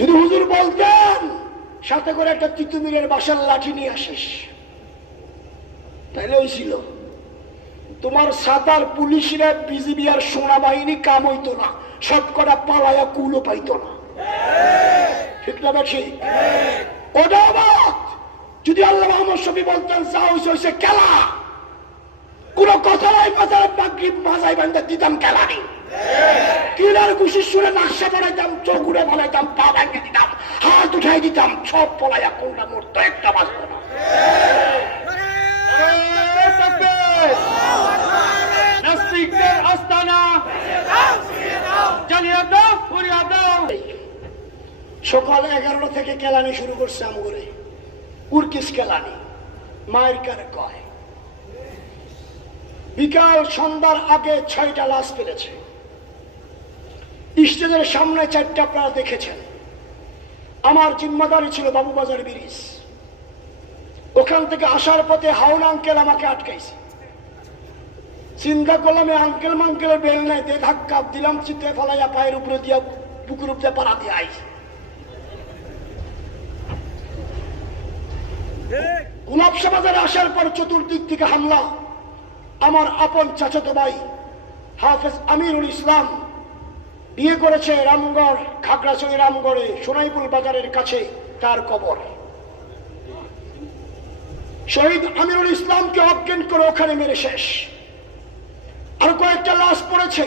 যদি হুজুর বলতেন সাথে করে একটা তিতুমিরের বাসার লাঠি নিয়ে আসিস, তাহলে হয়েছিল। তোমার সাতার পুলিশরা, বিজিবি আর সেনাবাহিনী কাম হইতো না, সব কটা পালায়া কুলও পাইতো না। ঠিক না বেশি? ওটা অবাক। যদি আল্লাহ মোহাম্মদ শফি বলতেন যা হয়েছে হয়েছে, খেলা, কোন কথা নাই, মাজাই বান্ধা দিতাম খেলানি, কিনার ঘুষি সুরে নাকশা বানাইতাম, চোখ উড়ে বানাইতাম, পা ভেঙে দিতাম, হাত উঠাই দিতাম, সব পলাইয়া কোনটা মরতো, একটা বাঁচতো না। সকাল 11টা থেকে কেলানি শুরু করছে আমগরে, উর্কিস কেলানি, মায়ের কারে কয়। বিকাল সন্ধ্যার আগে 6টা লাশ ফেলেছে। স্টেজের সামনে 4টা আপনারা দেখেছেন। আমার জিম্মাদারি ছিল বাবুবাজার ব্রিজ, ওখান থেকে আসার পথে হাওন আঙ্কেল আমাকে আটকাইছে। চিন্তা করলাম আঙ্কেল মাঙ্কেলের বেল নাই, দে ধাক্কা দিলাম, চিত্তে ফলাইয়া পায়ের উপরে দিয়া বুকুর উপরে পাড়া দিয়ে আইছে। গোলাপশা বাজারে আসার পর চতুর্দিক থেকে হামলা। আমার আপন চাচাতো ভাই হাফেজ আমিরুল ইসলাম বিয়ে করেছে রামগড়, খাগড়াছড়ি রামগড়ে সোনাইপুর বাজারের কাছে তার কবর। শহীদ আমিরুল ইসলামকে অজ্ঞান করে ওখানে মেরে শেষ। আর কয়েকটা লাশ পড়েছে।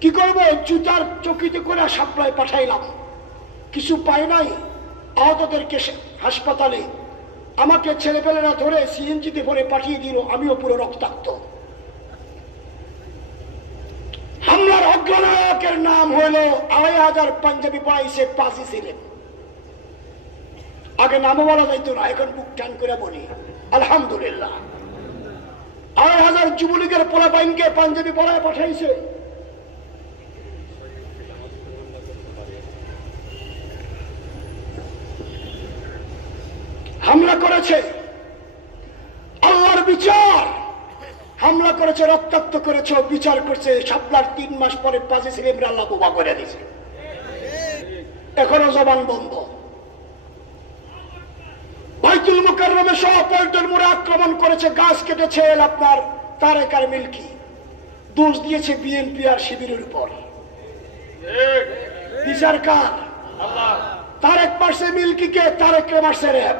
কি করবো, জুতার চকিতে করে সাপ্লাই পাঠাইলাম, কিছু পাই নাই। আহতদেরকে হাসপাতালে, আমাকে ছেলেপেলেরা ধরে সিএনজিতে ভরে পাঠিয়ে দিল, আমিও পুরো রক্তাক্ত। হামলার অগ্রনায়কের নাম হলো 2,500 পাঞ্জাবি পড়াইছে পাজি ছিলেন। আগে নামও বলা যাইতো না, এখন বুক টান করে বলি আলহামদুলিল্লাহ। 2,500 যুবলীগের পোলাপাইনকে পাঞ্জাবি পড়ায় পাঠাইছে। হামলা করেছে, আল্লাহর বিচার। হামলা করেছে, রক্তাক্ত করেছে, বিচার করছে। শাপলার 3 মাস পরে পাঁচে ছেলেমেয়েরা আল্লাহ বোবা করে দিয়েছে, এখনো জবান বন্ধ। বাইতুল মুকাররমে সহ পল্টন মোড়ে আক্রমণ করেছে, গাছ কেটেছে আপনার তারেক আর মিল্কি, দোষ দিয়েছে বিএনপি আর শিবিরের উপর। বিচার কার? তারেক মারছে মিল্কিকে, তারেককে মারছে র্যাব।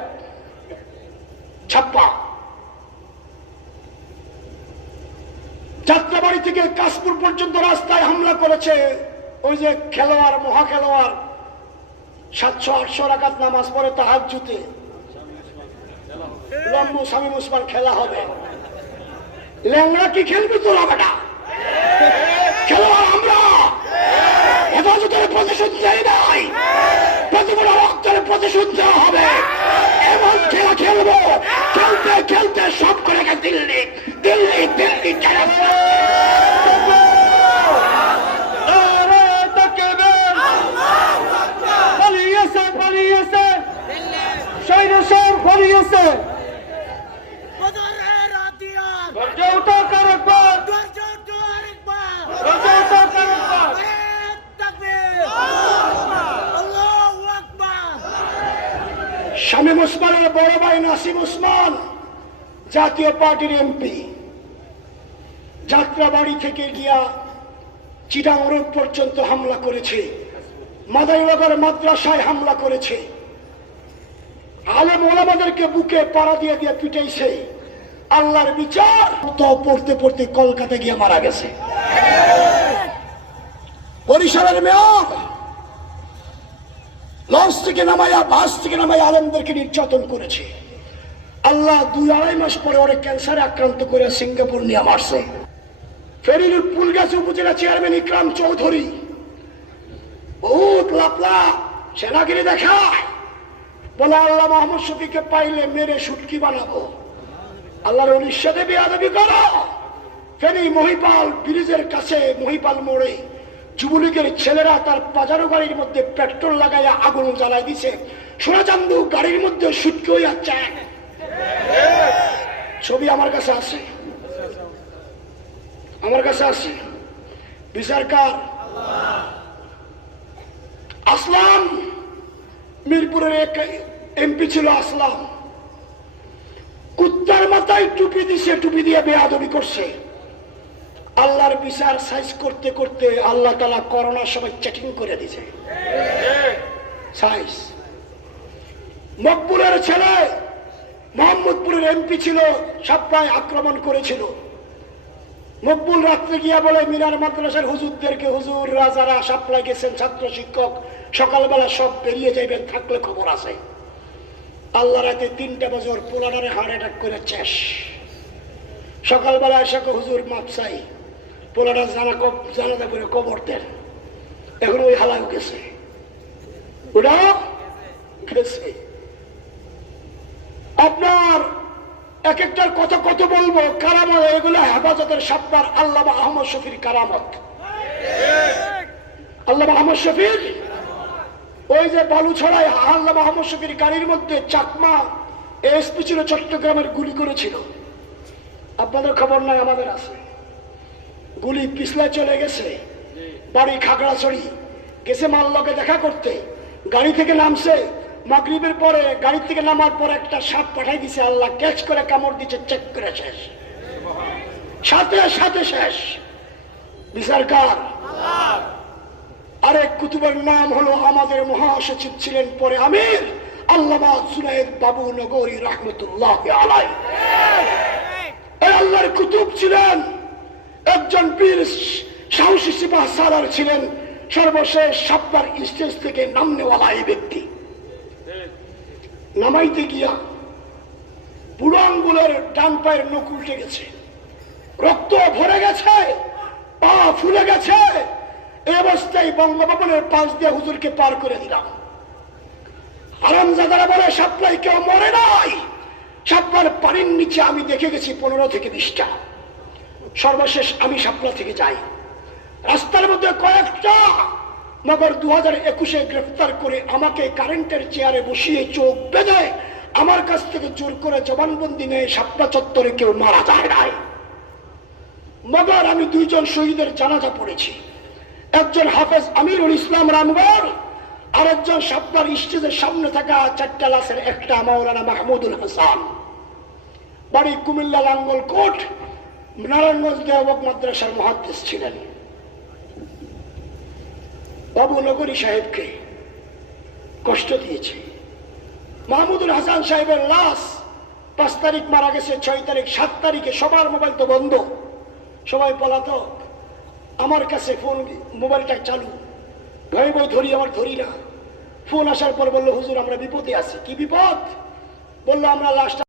ছাপ্পা যাত্রাবাড়ি থেকে কাশপুর পর্যন্ত রাস্তায় হামলা করেছে। ওই যে খেলোয়াড়, মহা খেলোয়াড়, 700-800 রাকাত নামাজ পড়ে তাহাজ্জুদে, লম্বু শামীম ওসমান খেলা হবে। ল্যাংড়া কি খেলবি তোরা বেটা? খেলোয়াড় আমরা, হেফাজতের প্রতিশোধ নেই নাই, প্রতিমূল রক্তের প্রতিশোধ দেওয়া হবে। এমন খেলা খেলবো, খেলতে খেলতে সব করে দিল্লি দিল্লি দিল্লি শামীম ওসমানের বড় ভাই নাসিম ওসমান জাতীয় পার্টির এমপি, যাত্রাবাড়ি থেকে গিয়া চিটাং রোড পর্যন্ত হামলা করেছে, মাদারীনগর মাদ্রাসায় হামলা করেছে, আলেম ওলামাদেরকে বুকে পাড়া দিয়ে দিয়ে পিটাইছে। আল্লাহর বিচার। তো পড়তে পড়তে কলকাতা গিয়ে মারা গেছে। বরিশালের মেয়র লঞ্চ থেকে নামাইয়া, বাস থেকে নামাইয়া আলেমদেরকে নির্যাতন করেছে। আল্লাহ 2-2.5 মাস পরে ওরে ক্যান্সারে আক্রান্ত করে সিঙ্গাপুর নিয়ে মারছে। ফেরির ফুলগাছি উপজেলা চেয়ারম্যান ইকরাম চৌধুরী বহুত লাপলা সেনাগিরি দেখায়, বলে আল্লাহ মোহাম্মদ শফিকে পাইলে মেরে সুটকি বানাবো। আল্লাহর ওলির সাথে বেয়াদবি করো। ফেনী মহিপাল ব্রিজের কাছে, মহিপাল মোড়ে যুবলীগের ছেলেরা তার পাজারো গাড়ির মধ্যে পেট্রোল লাগাইয়া আগুন জ্বালাই দিছে। সোনা চান্দু গাড়ির মধ্যে সুটকি হয়ে যাচ্ছে। ছবি আমার কাছে আছে, আমার কাছে আছে। বিচার কার? আসলাম মিরপুরের এক এমপি ছিল আসলাম, কুত্তার মাথায় টুপি দিছে, টুপি দিয়ে বেয়াদবি করছে। আল্লাহর বিচার সাইজ করতে করতে আল্লাহ তাআলা করোনার সময় চেকিং করে দিছে সাইজ। মকবুলের ছেলে মোহাম্মদপুরের এমপি ছিল, সাপ্লাই আক্রমণ করেছিল। মকবুল রাত্রে গিয়া বলে মিনার মাদ্রাসার হুজুরদেরকে, হুজুর রাজারা সাপ্লাই গেছেন, ছাত্র শিক্ষক সকালবেলা সব বেরিয়ে যাইবেন, থাকলে খবর আছে। আল্লাহ রাতে 3টা বছর পোলাডারে হার্ট অ্যাটাক করে শেষ। সকালবেলা এসে হুজুর মাপ চাই, পোলাডার জানাজা করে কবর দেন। এখন ওই হালাও গেছে, ওটা গেছে। আপনার এক একটার কথা কত বলবো, কারামত এগুলো হেফাজতের সাপ্তার আল্লামা আহমদ শফির কারামত। আল্লামা আহমদ শফির ওই যে বালু ছড়ায় আল্লামা আহমদ শফির গাড়ির মধ্যে চাকমা এসপি ছিল চট্টগ্রামের, গুলি করেছিল। আপনাদের খবর নাই, আমাদের আছে। গুলি পিছলা চলে গেছে, বাড়ি খাগড়াছড়ি গেছে মাল্লকে দেখা করতে। গাড়ি থেকে নামছে, মাগরিবের পরে গাড়ি থেকে নামার পর একটা সাপ পাঠাই দিছে, আল্লাহ ক্যাচ করে কামড় দিচ্ছে, চেক করে শেষ, সাথে সাথে শেষ। বিচার কার? আরেক কুতুবের নাম হলো আমাদের মহাসচিব ছিলেন পরে আমির আল্লামা জুনায়েদ বাবু নগরী রহমতুল্লাহ আলাইহি। এই আল্লাহর কুতুব ছিলেন, একজন বীর সাহসী সিপাহ সালার ছিলেন, সর্বশেষ সাপ্তার স্টেজ থেকে নামনেওয়ালা এই ব্যক্তি। নামাইতে গিয়া বুড়ো আঙ্গুলের ডান পায়ের নখ উল্টে গেছে, রক্ত ভরে গেছে, পা ফুলে গেছে। এই অবস্থায় বঙ্গভবনের পাশ দিয়ে হুজুরকে পার করে দিলাম। হারামজাদারা বলে সাপ্লাই কেউ মরে নাই, সাপ্লার পানির নিচে আমি দেখে গেছি 15 থেকে 20টা। সর্বশেষ আমি সাপ্লা থেকে যাই, রাস্তার মধ্যে কয়েকটা মগর 2021-এ গ্রেফতার করে আমাকে কারেন্টের চেয়ারে বসিয়ে চোখ বেঁধে আমার কাছ থেকে জোর করে জবানবন্দি নিয়ে সাপ্লা চত্বরে কেউ মারা যায় নাই। মগর আমি 2 জন শহীদের জানাজা পড়েছি, একজন হাফেজ আমিরুল ইসলাম রামগড়, আরেকজন সাপ্লার স্টেজের সামনে থাকা 4টা লাশের একটা মাওলানা মাহমুদুল হাসান, বাড়ি কুমিল্লা লাঙ্গলকোট, নারায়ণগঞ্জ দেওবন্দ মাদ্রাসার মুহাদ্দিস ছিলেন। বাবু নগরী সাহেবকে কষ্ট দিয়েছে। মাহমুদুল হাসান সাহেবের লাশ 5 তারিখ মারা গেছে, 6 তারিখ, 7 তারিখে সবার মোবাইল তো বন্ধ, সবাই পলাতক। আমার কাছে ফোন, মোবাইলটা চালু, ভয় ভয় ধরি, আমার ধরি না। ফোন আসার পর বললো হুজুর আমরা বিপদে আছি। কি বিপদ? বললো আমরা লাশটা